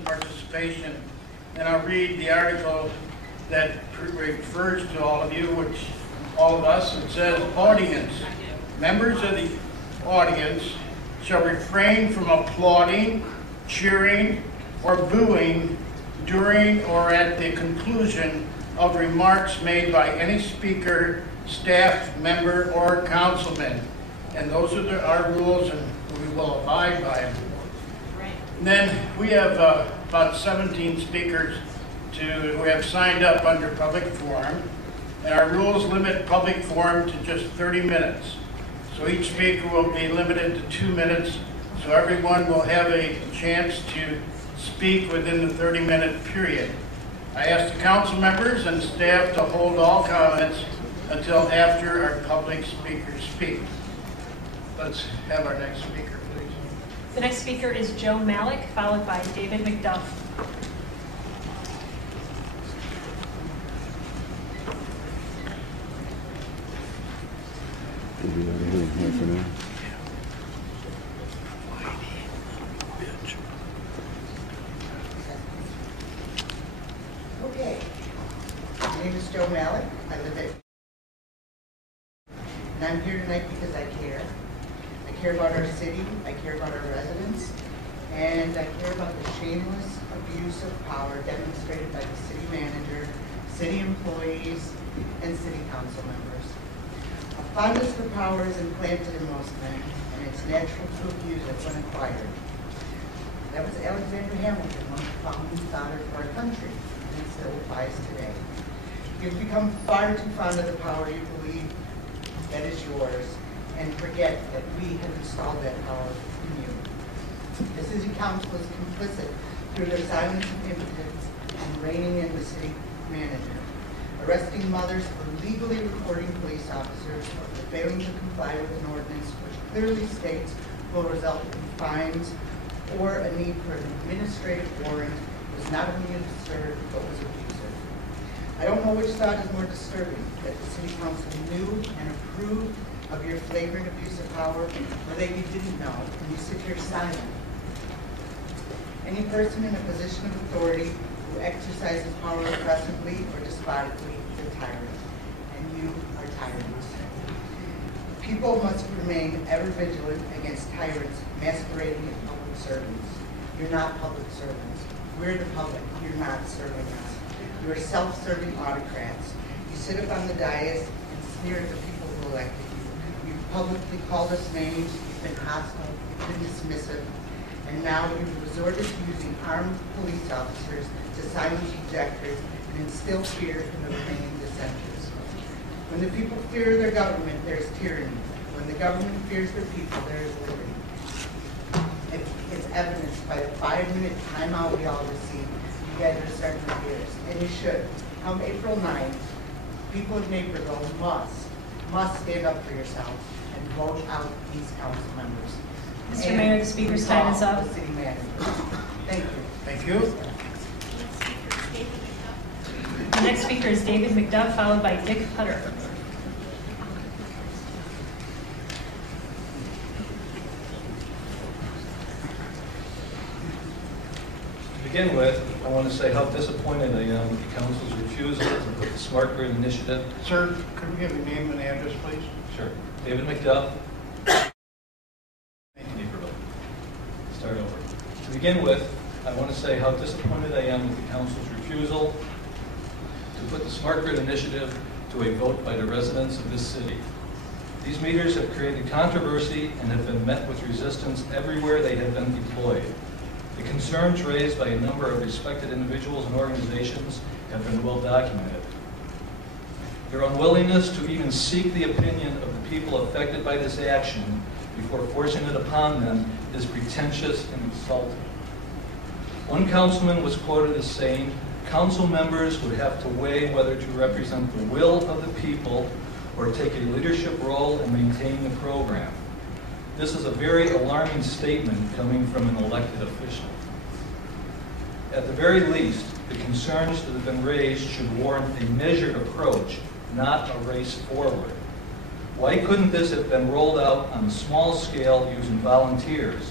participation, and I'll read the article that refers to all of you, which all of us. It says, audience. Members of the audience shall refrain from applauding, cheering, or booing during or at the conclusion of remarks made by any speaker, staff member, or councilman. And those are our rules, and we will abide by them. And then we have about 17 speakers who have signed up under public forum, and our rules limit public forum to just 30 minutes. So each speaker will be limited to 2 minutes, so everyone will have a chance to speak within the 30-minute period. I ask the council members and staff to hold all comments until after our public speakers speak. Let's have our next speaker, please. The next speaker is Joe Malik, followed by David McDuff. Okay, my name is Joe Malik. I live at, and I'm here tonight because I care. I care about our city, I care about our residents, and I care about the shameless abuse of power demonstrated by the city manager, city employees, and city council members. A fondness for power is implanted in most men, and it's natural to abuse it when acquired. That was Alexander Hamilton, one of the founding fathers of our country, and it still applies today. You've become far too fond of the power you believe that is yours, and forget that we have installed that power in you. The city council is complicit through their silence and impotence in reining in the city manager, arresting mothers for legally recording police officers for failing to comply with an ordinance which clearly states will result in fines or a need for an administrative warrant was not only absurd but was abusive. I don't know which thought is more disturbing, that the city council knew and approved of your flagrant abuse of power, or that you didn't know and you sit here silent. Any person in a position of authority who exercises power oppressively or despotically is a tyrant, and you are tyrants. People must remain ever vigilant against tyrants masquerading as public servants. You're not public servants. We're the public. You're not serving us. You are self-serving autocrats. You sit up on the dais and sneer at the people who elected you. You've publicly called us names. You've been hostile. You've been dismissive. And now you've resorted to using armed police officers to silence objectors and instill fear in the remaining dissenters. When the people fear their government, there's tyranny. When the government fears their people, there is liberty. It's evidenced by the 5-minute timeout we all received. You guys are starting to hear us, and you should. Come April 9th, people of Naperville must stand up for yourselves and vote out these council members. Mr. Mayor, the speaker's time is up. The city manager. Thank you. Thank you. The next speaker is David McDuff, followed by Dick Hutter. To begin with, I want to say how disappointed I am with the council's refusal to put the Smart Grid initiative. Sir, could we have your name and address, please? Sure. David McDuff. Naperville. Start over. To begin with, I want to say how disappointed I am with the council's refusal to put the Smart Grid initiative to a vote by the residents of this city. These meters have created controversy and have been met with resistance everywhere they have been deployed. The concerns raised by a number of respected individuals and organizations have been well documented. Their unwillingness to even seek the opinion of the people affected by this action before forcing it upon them is pretentious and insulting. One councilman was quoted as saying, "Council members would have to weigh whether to represent the will of the people or take a leadership role in maintaining the program." This is a very alarming statement coming from an elected official. At the very least, the concerns that have been raised should warrant a measured approach, not a race forward. Why couldn't this have been rolled out on a small scale using volunteers?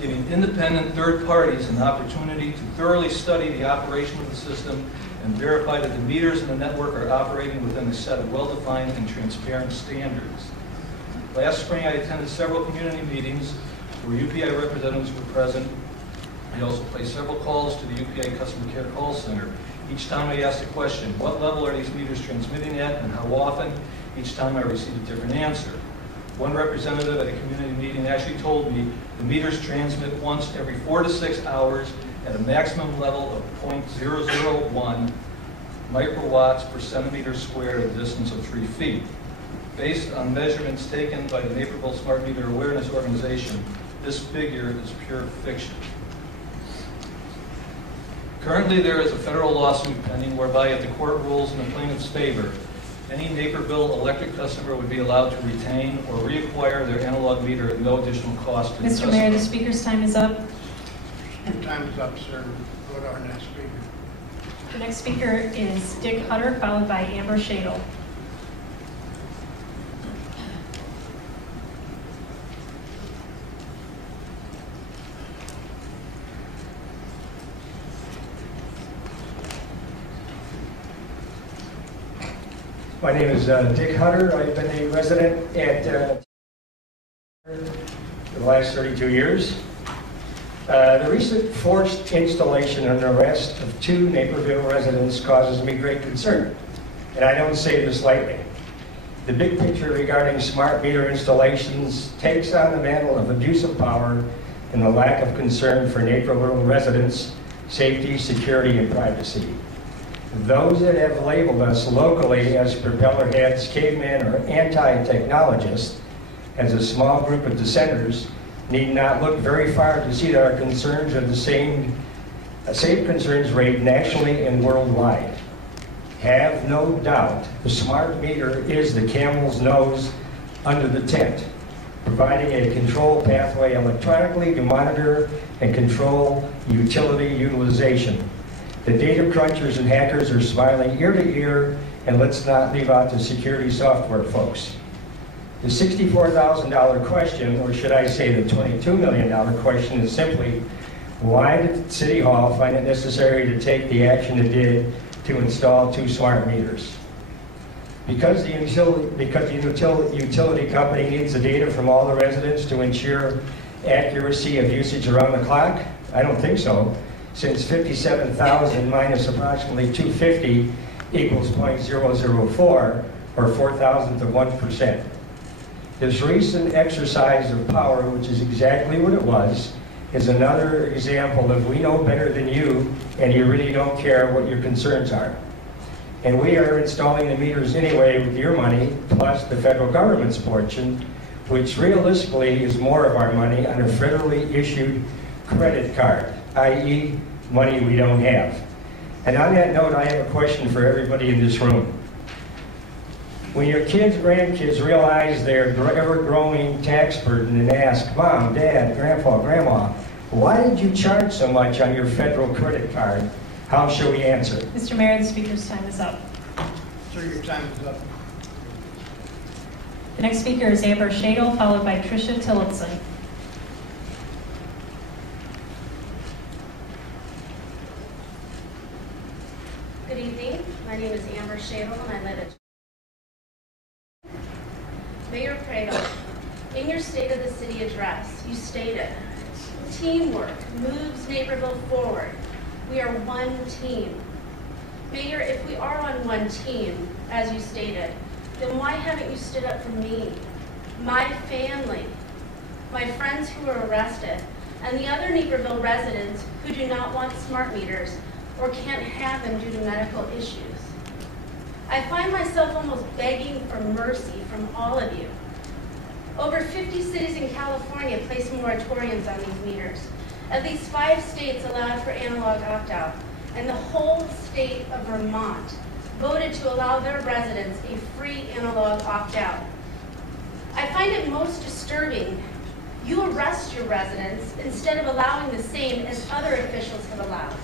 giving independent third parties an opportunity to thoroughly study the operation of the system and verify that the meters in the network are operating within a set of well-defined and transparent standards. Last spring, I attended several community meetings where UPI representatives were present. I also placed several calls to the UPI Customer Care Call Center. Each time I asked a question, what level are these meters transmitting at and how often? Each time I received a different answer. One representative at a community meeting actually told me the meters transmit once every 4 to 6 hours at a maximum level of 0.001 microwatts per centimeter squared at a distance of 3 feet. Based on measurements taken by the Naperville Smart Meter Awareness Organization, this figure is pure fiction. Currently, there is a federal lawsuit pending whereby, if the court rules in the plaintiff's favor, any Naperville electric customer would be allowed to retain or reacquire their analog meter at no additional cost to the customer. Mr. Mayor, the speaker's time is up. Your time is up, sir. Go to our next speaker. The next speaker is Dick Hutter, followed by Amber Shadle. My name is Dick Hutter. I've been a resident at for the last 32 years. The recent forced installation and arrest of 2 Naperville residents causes me great concern, and I don't say this lightly. The big picture regarding smart meter installations takes on the mantle of abuse of power and the lack of concern for Naperville residents' safety, security, and privacy. Those that have labeled us locally as propeller heads, cavemen, or anti-technologists, as a small group of dissenters, need not look very far to see that our concerns are the same concerns rate nationally and worldwide. Have no doubt the smart meter is the camel's nose under the tent, providing a control pathway electronically to monitor and control utility utilization. The data crunchers and hackers are smiling ear to ear, and let's not leave out the security software folks. The $64,000 question, or should I say the $22 million question, is simply, why did City Hall find it necessary to take the action it did to install 2 smart meters? Because the utility company needs the data from all the residents to ensure accuracy of usage around the clock? I don't think so, since 57,000 minus approximately 250 equals 0.004, or 4,000th of 1%. This recent exercise of power, which is exactly what it was, is another example of we know better than you, and you really don't care what your concerns are. And we are installing the meters anyway with your money, plus the federal government's portion, which realistically is more of our money on a federally issued credit card, i.e. money we don't have. And on that note, I have a question for everybody in this room. When your kids, grandkids realize their ever-growing tax burden and ask, Mom, Dad, Grandpa, Grandma, why did you charge so much on your federal credit card? How shall we answer? Mr. Mayor, the speaker's time is up. Sir, your time is up. The next speaker is Amber Shadle, followed by Tricia Tillotson. Good evening. My name is Amber Shadle, and I live at Mayor Prado. In your State of the City address, you stated, teamwork moves Naperville forward. We are one team. Mayor, if we are on one team, as you stated, then why haven't you stood up for me, my family, my friends who were arrested, and the other Naperville residents who do not want smart meters or can't have them due to medical issues? I find myself almost begging for mercy from all of you. Over 50 cities in California placed moratoriums on these meters. At least 5 states allowed for analog opt-out, and the whole state of Vermont voted to allow their residents a free analog opt-out. I find it most disturbing. You arrest your residents instead of allowing the same as other officials have allowed.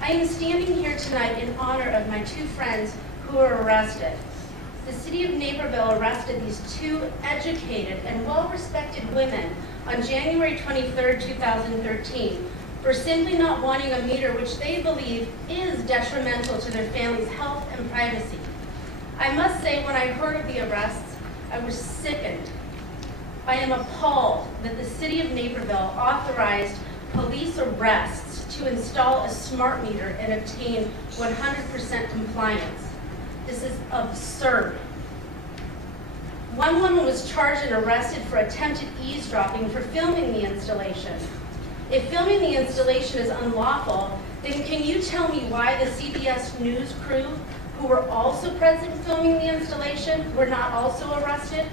I am standing here tonight in honor of my 2 friends who were arrested. The city of Naperville arrested these 2 educated and well-respected women on January 23, 2013, for simply not wanting a meter which they believe is detrimental to their family's health and privacy. I must say, when I heard of the arrests, I was sickened. I am appalled that the city of Naperville authorized police arrests to install a smart meter and obtain 100% compliance. This is absurd. One woman was charged and arrested for attempted eavesdropping for filming the installation. If filming the installation is unlawful, then can you tell me why the CBS News crew, who were also present filming the installation, were not also arrested?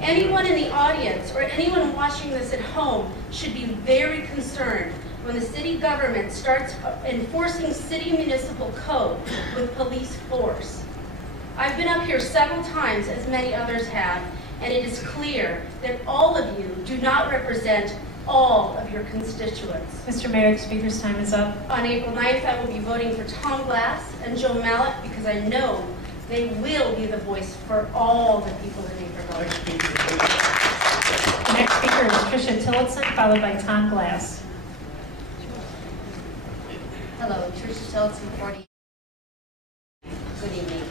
Anyone in the audience or anyone watching this at home should be very concerned when the city government starts enforcing city municipal code with police force. I've been up here several times, as many others have, and it is clear that all of you do not represent all of your constituents. Mr. Mayor, the speaker's time is up. On April 9th, I will be voting for Tom Glass and Joe Mallett because I know they will be the voice for all the people in Naperville. Next speaker, please. The next speaker is Tricia Tillotson, followed by Tom Glass. Hello, Tricia Tillotson, 40. Good evening.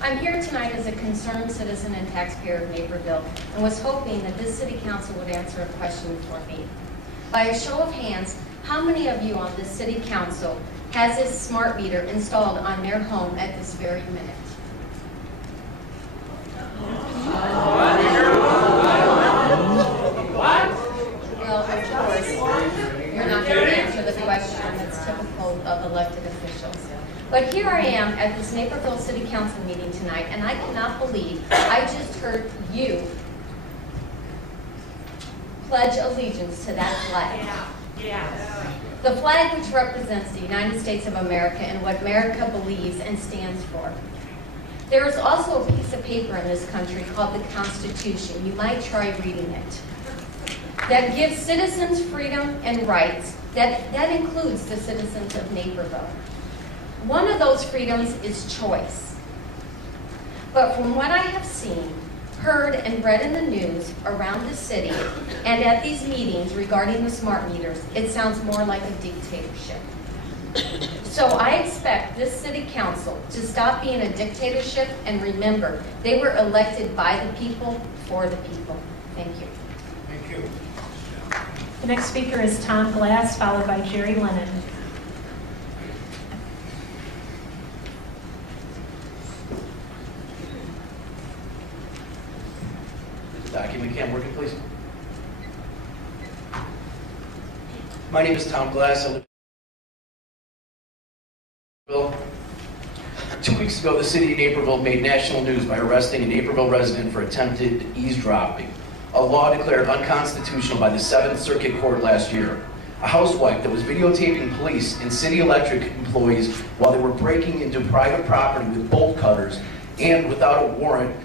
I'm here tonight as a concerned citizen and taxpayer of Naperville and was hoping that this city council would answer a question for me. By a show of hands, how many of you on this city council has this smart meter installed on their home at this very minute? Well, of course, you're not going to answer the question. That's typical of elected officials. But here I am at this Naperville City Council meeting tonight, and I cannot believe I just heard you pledge allegiance to that flag. The flag which represents the United States of America and what America believes and stands for. There is also a piece of paper in this country called the Constitution. You might try reading it. That gives citizens freedom and rights. That includes the citizens of Naperville. One of those freedoms is choice. But from what I have seen, heard, and read in the news around the city and at these meetings regarding the smart meters, it sounds more like a dictatorship. So I expect this city council to stop being a dictatorship and remember they were elected by the people, for the people. Thank you. Thank you. The next speaker is Tom Glass, followed by Jerry Lennon. Document cam working, please. My name is Tom Glass. I live in Naperville. 2 weeks ago, the city of Naperville made national news by arresting a Naperville resident for attempted eavesdropping, a law declared unconstitutional by the 7th Circuit Court last year. A housewife that was videotaping police and city electric employees while they were breaking into private property with bolt cutters and without a warrant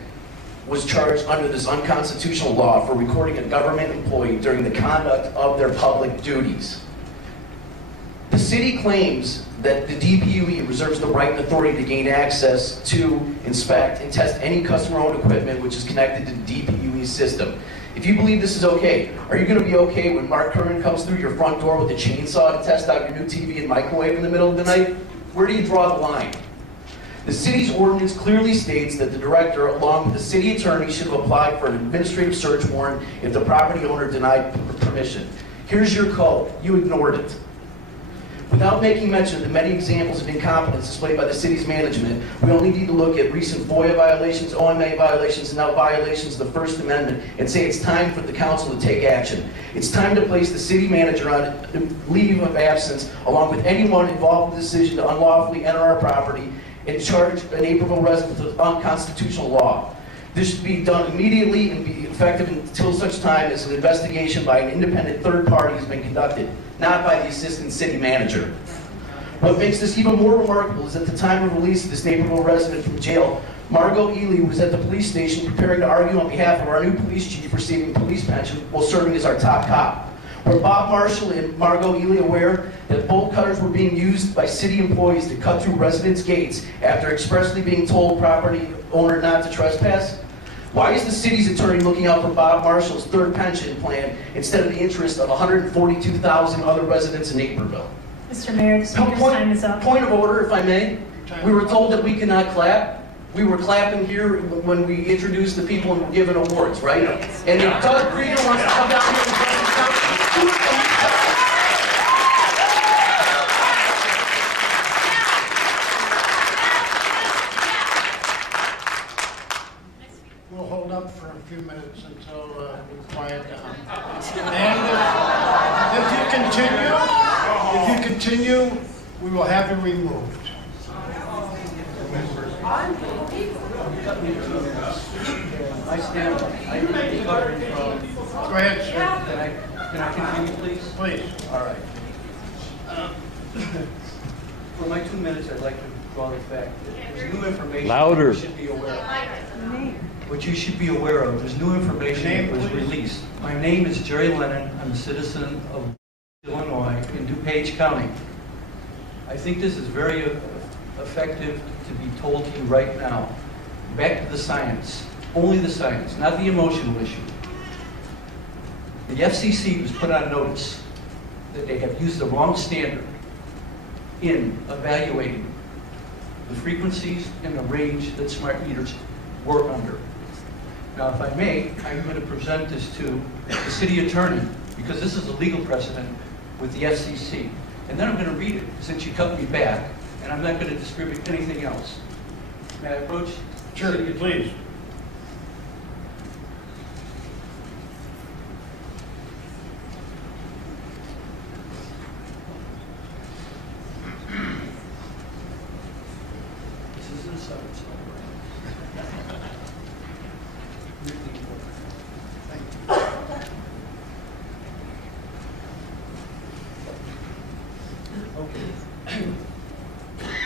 was charged under this unconstitutional law for recording a government employee during the conduct of their public duties. The city claims that the DPUE reserves the right and authority to gain access to, inspect, and test any customer-owned equipment which is connected to the DPUE system. If you believe this is okay, are you going to be okay when Mark Curran comes through your front door with a chainsaw to test out your new TV and microwave in the middle of the night? Where do you draw the line? The city's ordinance clearly states that the director, along with the city attorney, should have applied for an administrative search warrant if the property owner denied permission. Here's your code. You ignored it. Without making mention of the many examples of incompetence displayed by the city's management, we only need to look at recent FOIA violations, OMA violations, and now violations of the First Amendment and say it's time for the council to take action. It's time to place the city manager on leave of absence along with anyone involved in the decision to unlawfully enter our property and charge a Naperville resident with unconstitutional law. This should be done immediately and be effective until such time as an investigation by an independent third party has been conducted, not by the assistant city manager. What makes this even more remarkable is at the time of release of this Naperville resident from jail, Margot Ely was at the police station preparing to argue on behalf of our new police chief receiving police pension while serving as our top cop. Were Bob Marshall and Margot Ely aware that bolt cutters were being used by city employees to cut through residents' gates after expressly being told property owner not to trespass? Why is the city's attorney looking out for Bob Marshall's third pension plan instead of the interest of 142,000 other residents in Naperville? Mr. Mayor, the speaker's time is up. Point of order, if I may. We were told that we cannot clap. We were clapping here when we introduced the people and were given awards, right? And if Doug Krieger wants to come down here and present something, We'll hold up for a few minutes until we quiet down. And if you continue, we will have you removed. I stand, I am recovering from... Go ahead, sir. Can I continue, please? Please. All right. For my 2 minutes, I'd like to draw the fact that there's new information Louder. you should be aware of. What you should be aware of, there's new information that was released. My name is Jerry Lennon. I'm a citizen of Illinois in DuPage County. I think this is very effective to be told to you right now. Back to the science. Only the science, not the emotional issue. The FCC was put on notice that they have used the wrong standard in evaluating the frequencies and the range that smart meters work under. Now, if I may, I'm going to present this to the city attorney, because this is a legal precedent with the FCC. And then I'm going to read it, since you cut me back, and I'm not going to distribute anything else. May I approach? Sure, please. This is inside somewhere. Okay.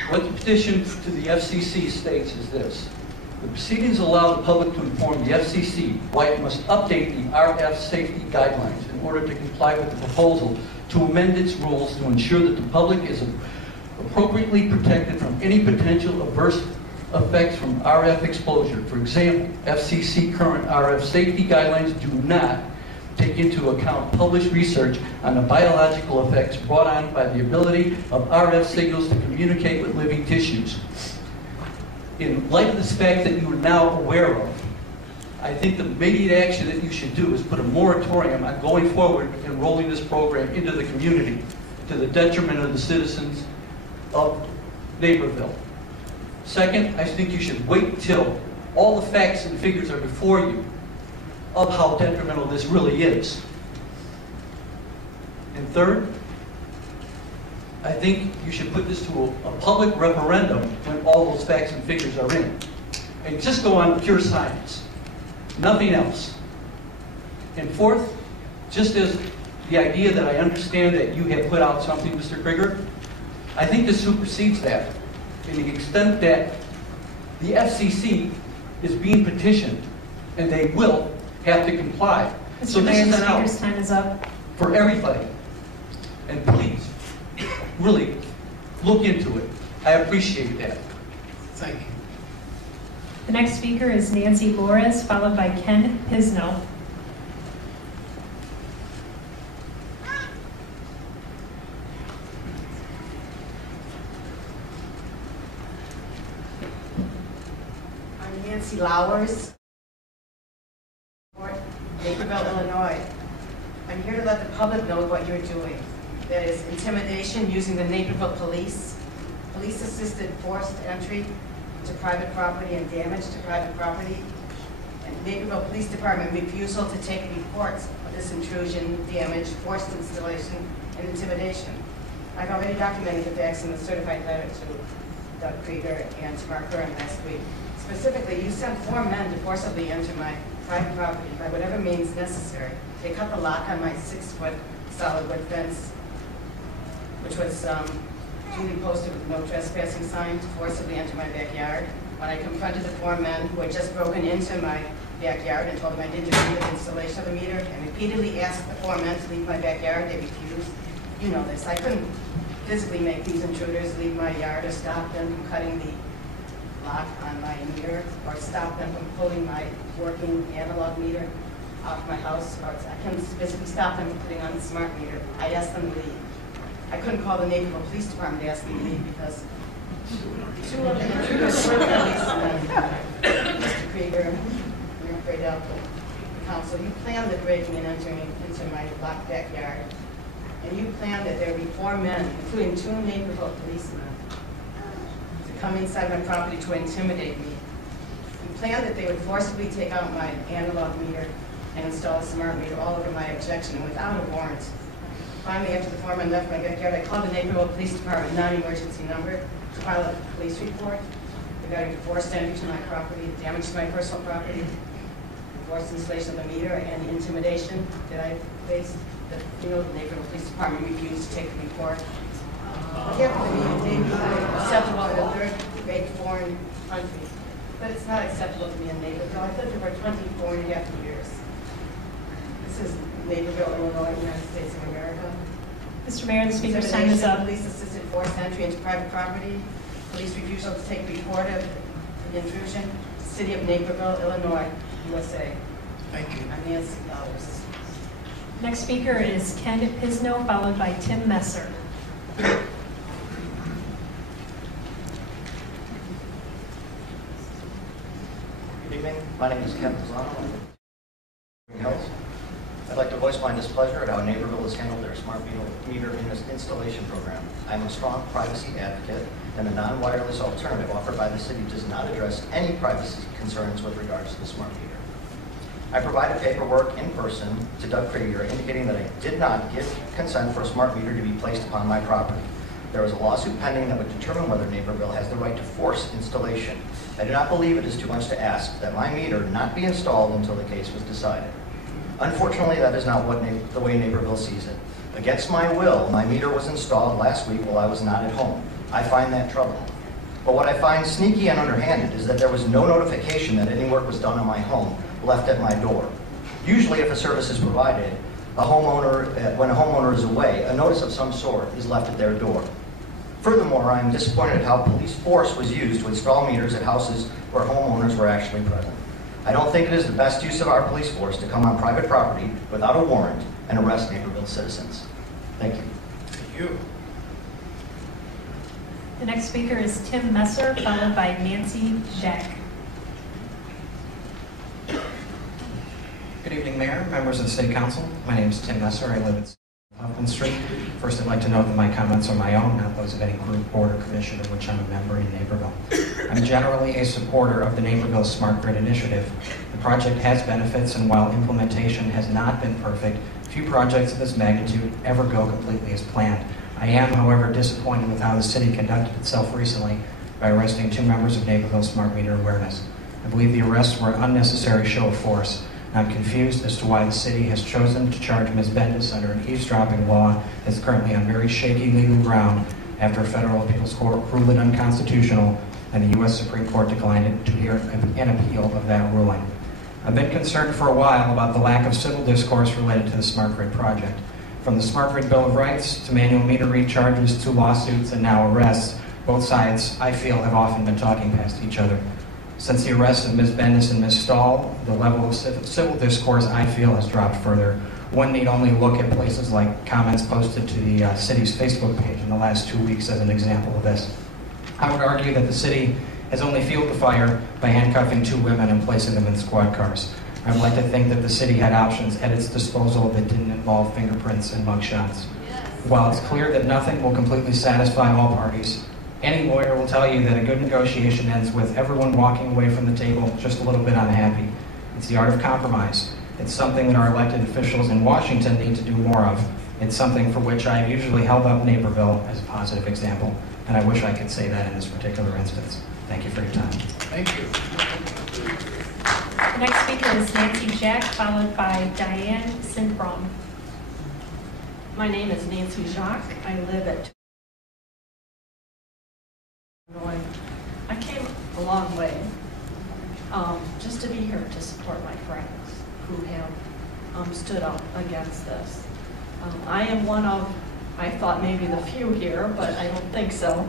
What the petition to the FCC states is this. The proceedings allow the public to inform the FCC why it must update the RF safety guidelines in order to comply with the proposal to amend its rules to ensure that the public is appropriately protected from any potential adverse effects from RF exposure. For example, FCC current RF safety guidelines do not take into account published research on the biological effects brought on by the ability of RF signals to communicate with living tissues. In light of this fact that you are now aware of, I think the immediate action that you should do is put a moratorium on going forward and rolling this program into the community to the detriment of the citizens of Naperville. Second, I think you should wait till all the facts and figures are before you of how detrimental this really is. And third, I think you should put this to a public referendum when all those facts and figures are in. And just go on pure science. Nothing else. And fourth, just as the idea that I understand that you have put out something, Mr. Krieger, I think this supersedes that to the extent that the FCC is being petitioned and they will have to comply. So Mr. this Mayor, is the an out speaker's time is up. for everybody. And please, really, look into it. I appreciate that. Thank you. The next speaker is Nancy Flores, followed by Ken Pisno. I'm Nancy Lowers, Naperville, Illinois. I'm here to let the public know what you're doing. That is intimidation using the Naperville police, police-assisted forced entry to private property and damage to private property, and Naperville Police Department refusal to take reports of this intrusion, damage, forced installation, and intimidation. I've already documented the facts in the certified letter to Doug Krieger and to Mark Curran last week. Specifically, you sent 4 men to forcibly enter my private property by whatever means necessary. They cut the lock on my 6-foot solid wood fence, which was duly posted with no trespassing sign, to forcibly enter my backyard. When I confronted the 4 men who had just broken into my backyard and told them I didn't agree with the installation of the meter, and repeatedly asked the 4 men to leave my backyard, they refused. You know this. I couldn't physically make these intruders leave my yard or stop them from cutting the lock on my meter or stop them from pulling my working analog meter off my house, or I can specifically stop them from putting on the smart meter. I asked them to leave. I couldn't call the Naperville Police Department to ask them to leave because two of them intruders were policemen. Mr. Krieger, Mayor Fredo, the council, you planned the breaking and entering into my locked backyard, and you planned that there would be 4 men, including 2 Naperville policemen, to come inside my property to intimidate me. You planned that they would forcibly take out my analog meter and install a smart meter all over my objection without a warrant. Finally, after the foreman left my backyard, I called the Naperville Police Department non-emergency number to file a police report regarding forced entry to my property, damage to my personal property, forced installation of the meter, and the intimidation that I faced. The Naperville Police Department refused to take the report. What happened to me may be acceptable in a third-rate foreign country, but it's not acceptable to me in Naperville. I've lived here for 24.5 years. This is Naperville, Illinois, United States of America. Mr. Mayor, the speaker's time is up. Police assisted forced entry into private property. Police refusal to take a report of the intrusion. City of Naperville, Illinois, USA. Thank you. I'm Nancy Ellis. Next speaker is Ken Pisno, followed by Tim Messer. Good evening. My name is Ken Pisano. I'd like to voice my displeasure at how Naperville has handled their smart meter installation program. I'm a strong privacy advocate, and the non-wireless alternative offered by the city does not address any privacy concerns with regards to the smart meter. I provided paperwork in person to Doug Krieger indicating that I did not give consent for a smart meter to be placed upon my property. There is a lawsuit pending that would determine whether Naperville has the right to force installation. I do not believe it is too much to ask that my meter not be installed until the case was decided. Unfortunately, that is not the way Naperville sees it. Against my will, my meter was installed last week while I was not at home. I find that troubling. But what I find sneaky and underhanded is that there was no notification that any work was done on my home left at my door. Usually, if a service is provided, when a homeowner is away, a notice of some sort is left at their door. Furthermore, I am disappointed at how police force was used to install meters at houses where homeowners were actually present. I don't think it is the best use of our police force to come on private property without a warrant and arrest Naperville citizens. Thank you. Thank you. The next speaker is Tim Messer, followed by Nancy Jack. Good evening, Mayor, members of the City Council. My name is Tim Messer. I live at Hoffman Street. First, I'd like to note that my comments are my own, not those of any group, board, or commission of which I'm a member in Naperville. I'm generally a supporter of the Naperville Smart Grid Initiative. The project has benefits, and while implementation has not been perfect, few projects of this magnitude ever go completely as planned. I am, however, disappointed with how the city conducted itself recently by arresting 2 members of Naperville Smart Meter Awareness. I believe the arrests were an unnecessary show of force. I'm confused as to why the city has chosen to charge Ms. Bendis under an eavesdropping law that's currently on very shaky legal ground after a federal appeals court ruled it unconstitutional and the U.S. Supreme Court declined to hear an appeal of that ruling. I've been concerned for a while about the lack of civil discourse related to the Smart Grid project. From the Smart Grid Bill of Rights to manual meter read charges to lawsuits and now arrests, both sides, I feel, have often been talking past each other. Since the arrest of Ms. Bendis and Ms. Stahl, the level of civil discourse, I feel, has dropped further. One need only look at places like comments posted to the city's Facebook page in the last 2 weeks as an example of this. I would argue that the city has only fueled the fire by handcuffing 2 women and placing them in squad cars. I would like to think that the city had options at its disposal that didn't involve fingerprints and mugshots. While it's clear that nothing will completely satisfy all parties, any lawyer will tell you that a good negotiation ends with everyone walking away from the table just a little bit unhappy. It's the art of compromise. It's something that our elected officials in Washington need to do more of. It's something for which I have usually held up Naperville as a positive example, and I wish I could say that in this particular instance. Thank you for your time. Thank you. The next speaker is Nancy Jack, followed by Diane Sindbrom. My name is Nancy Jacques. I live at I came a long way just to be here to support my friends who have stood up against this. I am one of, I thought maybe the few here, but I don't think so,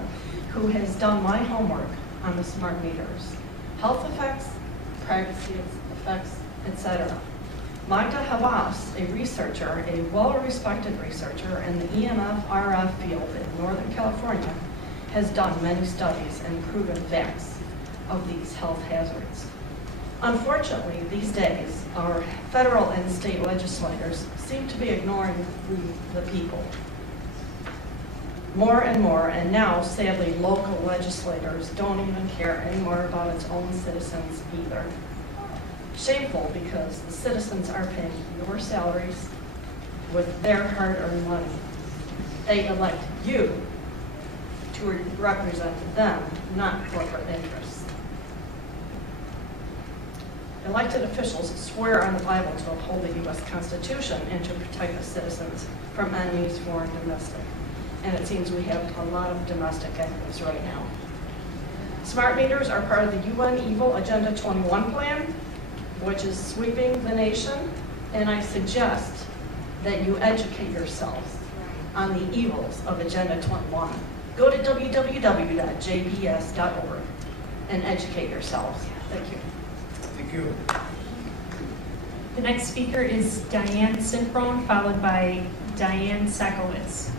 who has done my homework on the smart meters: health effects, privacy effects, etc. Magda Havas, a researcher, a well-respected researcher in the EMF-RF field in Northern California, has done many studies and proven facts of these health hazards. Unfortunately, these days, our federal and state legislators seem to be ignoring the people more and more, and now, sadly, local legislators don't even care anymore about its own citizens either. Shameful, because the citizens are paying your salaries with their hard-earned money. They elect you to represent them, not corporate interests. Elected officials swear on the Bible to uphold the U.S. Constitution and to protect the citizens from enemies, foreign and domestic. And it seems we have a lot of domestic enemies right now. Smart meters are part of the UN Evil Agenda 21 plan, which is sweeping the nation, and I suggest that you educate yourselves on the evils of Agenda 21. Go to www.jbs.org and educate yourselves. Thank you. Thank you. The next speaker is Diane Sinfron, followed by Diane Sakowitz.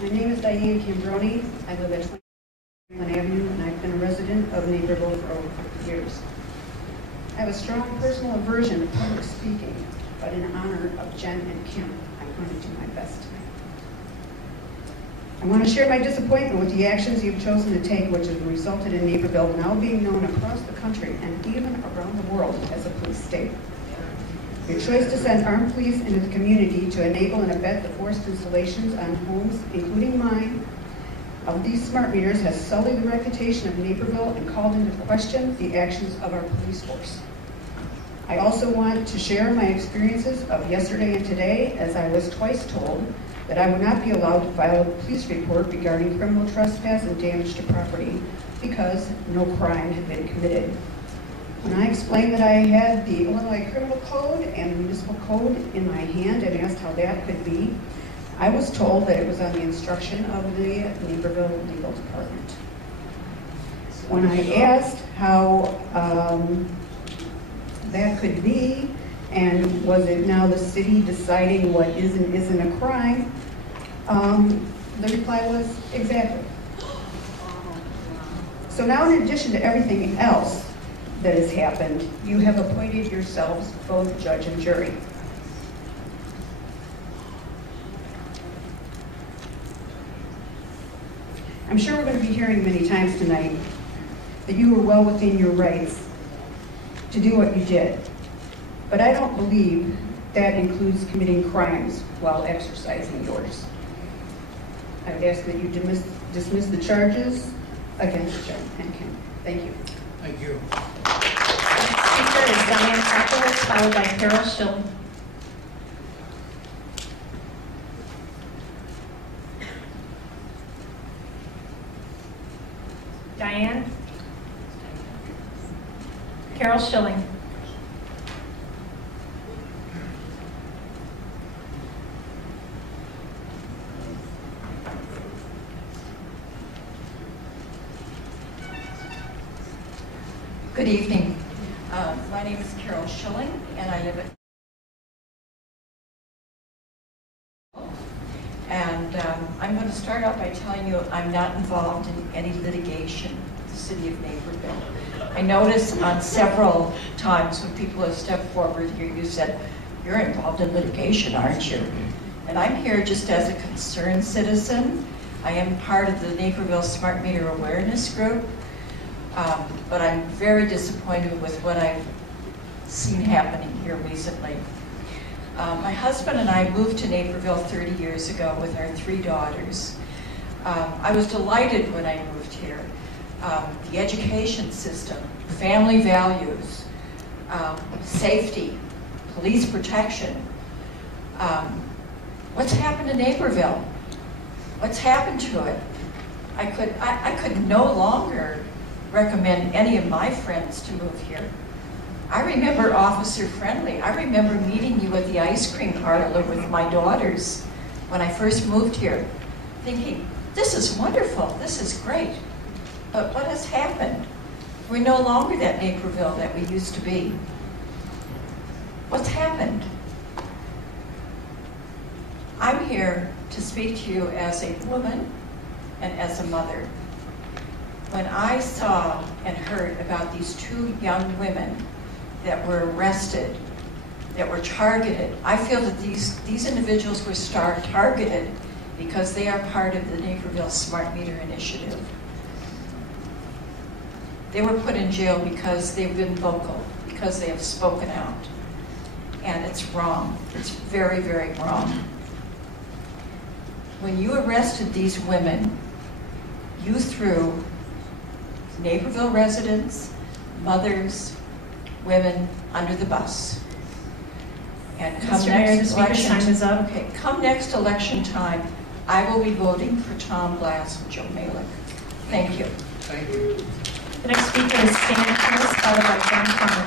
My name is Diane Cambroni. I live at 20 Avenue, and I've been a resident of Naperville for over 50 years. I have a strong personal aversion to public speaking, but in honor of Jen and Kim, I'm going to do my best tonight. I want to share my disappointment with the actions you've chosen to take, which have resulted in Naperville now being known across the country and even around the world as a police state. Your choice to send armed police into the community to enable and abet the forced installations on homes, including mine, of these smart meters has sullied the reputation of Naperville and called into question the actions of our police force. I also want to share my experiences of yesterday and today, as I was twice told that I would not be allowed to file a police report regarding criminal trespass and damage to property because no crime had been committed. When I explained that I had the Illinois Criminal Code and the Municipal Code in my hand and asked how that could be, I was told that it was on the instruction of the Naperville Legal Department. When I asked how that could be, and was it now the city deciding what is and isn't a crime, the reply was exactly. So now, in addition to everything else that has happened, you have appointed yourselves both judge and jury. I'm sure we're going to be hearing many times tonight that you were well within your rights to do what you did. But I don't believe that includes committing crimes while exercising yours. I would ask that you dismiss the charges against Jen and Kim. Thank you. Thank you. Next speaker is Diane Sakowitz, followed by Carol Schilling. Diane? Carol Schilling. Good evening. My name is Carol Schilling, and I live at... And I'm going to start out by telling you I'm not involved in any litigation with the City of Naperville. I notice on several times when people have stepped forward here, you said, you're involved in litigation, aren't you? And I'm here just as a concerned citizen. I am part of the Naperville Smart Meter Awareness Group. But I'm very disappointed with what I've seen happening here recently. My husband and I moved to Naperville 30 years ago with our 3 daughters. I was delighted when I moved here. The education system, family values, safety, police protection. What's happened to Naperville? What's happened to it? I could no longer recommend any of my friends to move here. I remember Officer Friendly. I remember meeting you at the ice cream parlor with my daughters when I first moved here, thinking, this is wonderful, this is great. But what has happened? We're no longer that Naperville that we used to be. What's happened? I'm here to speak to you as a woman and as a mother. When I saw and heard about these two young women that were arrested, that were targeted, I feel that these individuals were targeted because they are part of the Naperville Smart Meter Initiative. They were put in jail because they've been vocal, because they have spoken out. And it's wrong. It's very, very wrong. When you arrested these women, you threw Naperville residents, mothers, women under the bus. And come Mr. Mayor, the next speaker's election time is up. Okay, come next election time, I will be voting for Tom Glass and Joe Malick. Thank you. Thank you. The next speaker is Stan Chris, followed by John Connor.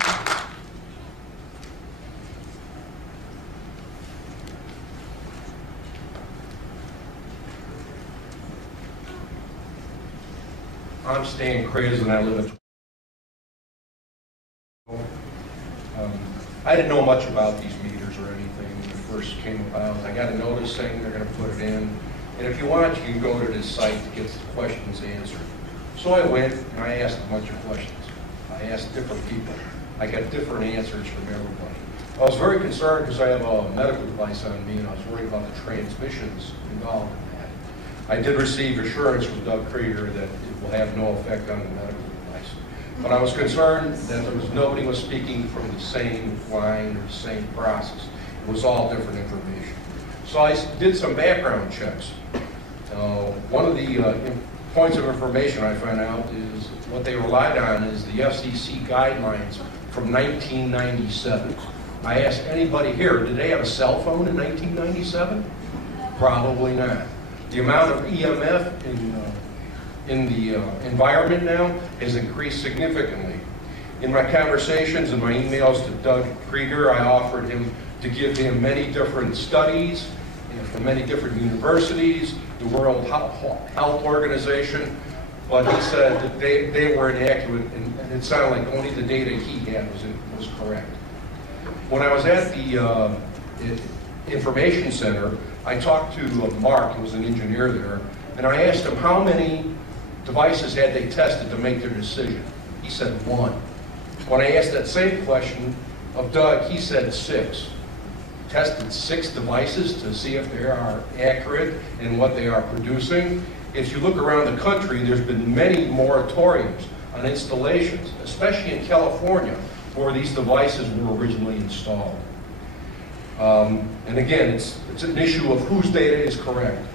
I'm Stan Kriz and I live in I didn't know much about these meters or anything when it first came about. I got a notice saying they're going to put it in. And if you want, you can go to this site to get the questions answered. So I went and I asked a bunch of questions. I asked different people. I got different answers from everybody. I was very concerned because I have a medical device on me and I was worried about the transmissions involved in that. I did receive assurance from Doug Krieger that it will have no effect on the medical device. But I was concerned that nobody was speaking from the same line or the same process. It was all different information. So I did some background checks. One of the points of information I found out is what they relied on is the FCC guidelines from 1997. I asked anybody here, did they have a cell phone in 1997? Probably not. The amount of EMF in the environment now has increased significantly. In my conversations and my emails to Doug Krieger, I offered him to give him many different studies from many different universities, the World Health Organization, but he said that they were inaccurate, and it sounded like only the data he had was correct. When I was at the information center, I talked to Mark, who was an engineer there, and I asked him how many devices had they tested to make their decision. He said 1. When I asked that same question of Doug, he said 6. Tested 6 devices to see if they are accurate in what they are producing. If you look around the country, there's been many moratoriums on installations, especially in California, where these devices were originally installed. And again, it's an issue of whose data is correct.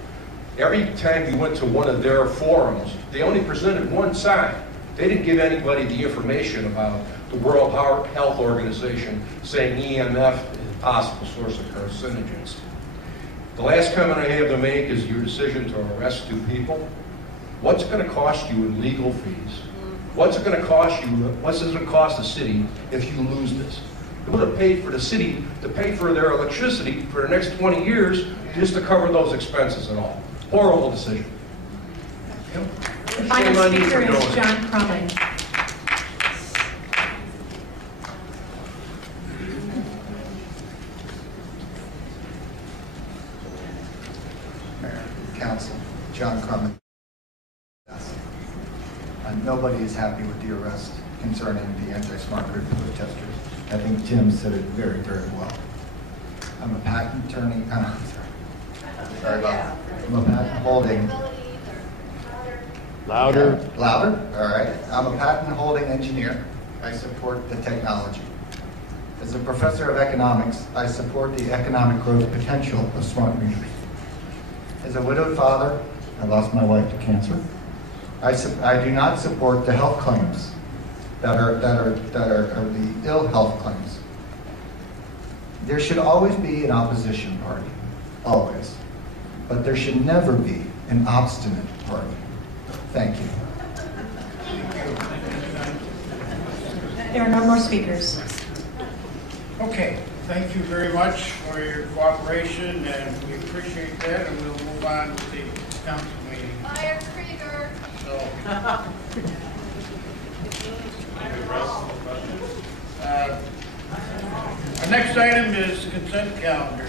Every time you went to one of their forums, they only presented one side. They didn't give anybody the information about the World Health Organization saying EMF is a possible source of carcinogens. The last comment I have to make is your decision to arrest 2 people. What's it going to cost you in legal fees? What's it going to cost you? What's it going to cost the city if you lose this? It would have paid for the city to pay for their electricity for the next 20 years just to cover those expenses and all. Horrible decision. The final speaker is John Crumming. Mayor, Council, John Crumming. Nobody is happy with the arrest concerning the anti-smart grid protesters. I think Tim said it very, very well. I'm a patent attorney. Sorry about that. I'm a patent holding. Louder. Louder? All right. I'm a patent holding engineer. I support the technology. As a professor of economics, I support the economic growth potential of smart meters. As a widowed father, I lost my wife to cancer. I do not support the health claims that are the ill health claims. There should always be an opposition party, always. But there should never be an obstinate party. Thank you. There are no more speakers. Okay, thank you very much for your cooperation, and we appreciate that, and we'll move on to the council meeting. Fire Krieger. So, our next item is consent calendar.